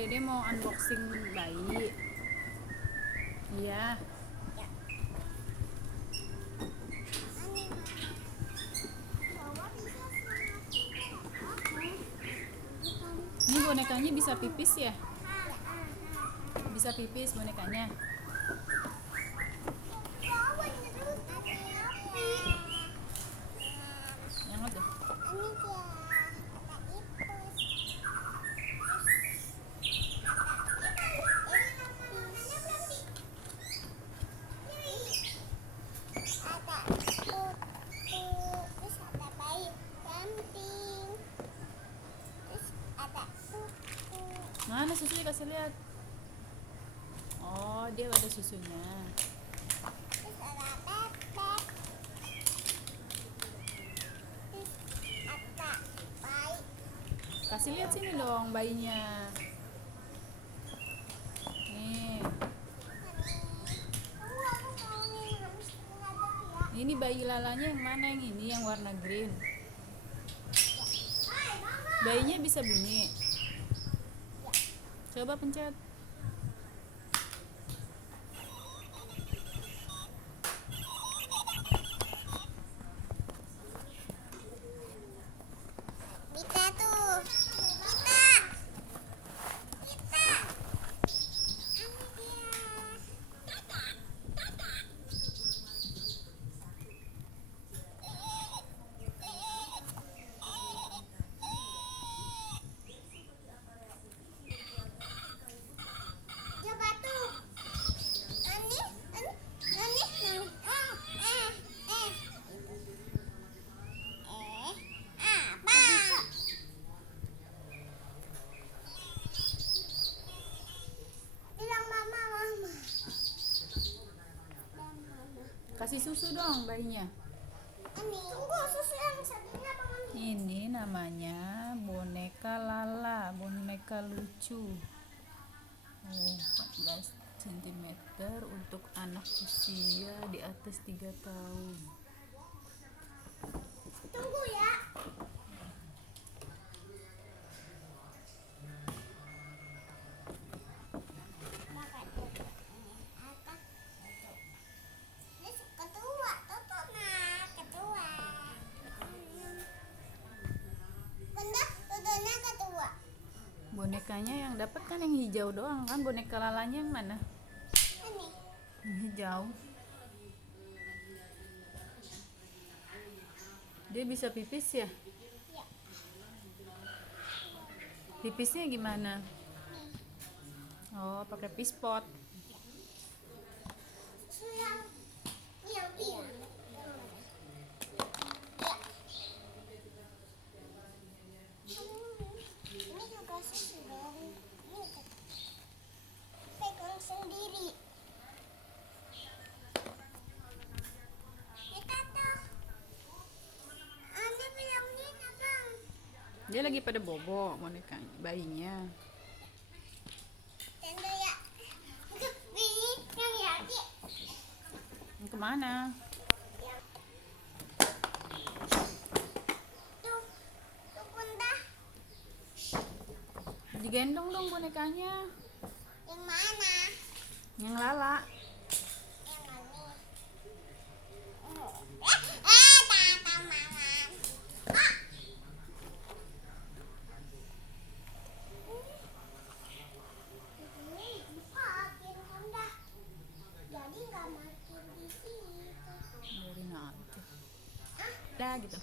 Dede mau unboxing bayi. Iya. Ini bonekanya bisa pipis ya? Bisa pipis bonekanya. Yang ada. Mana susunya, kasih lihat. Oh, dia ada susunya. Kasih lihat sini dong bayinya. Nih. Ini bayi lalanya yang mana, yang ini yang warna green. Bayinya bisa bunyi. Coba pencet. Kasih susu dong bayinya. Ini namanya boneka Lala, boneka lucu. 14 cm untuk anak usia di atas 3 tahun. Tunggu ya. Bonekanya yang dapat kan yang hijau doang kan, boneka Lalanya yang mana? Ini. Yang hijau. Dia bisa pipis ya? Ya. Pipisnya gimana? Oh, pakai pispot. Iya. Ini juga susu dong. Ini pegang sendiri. Anda bilangin abang. Dia lagi pada bobo boneka bayinya. Tanda ya. Ini yang yaki. Kemana? Tuh bunda. Digendong dong bonekanya. Yang mana? Yang Lala. Yang mana? Datang malam. Ini dipakai Honda. Jadi nggak makin di situ. Biarin aja. Dah gitu.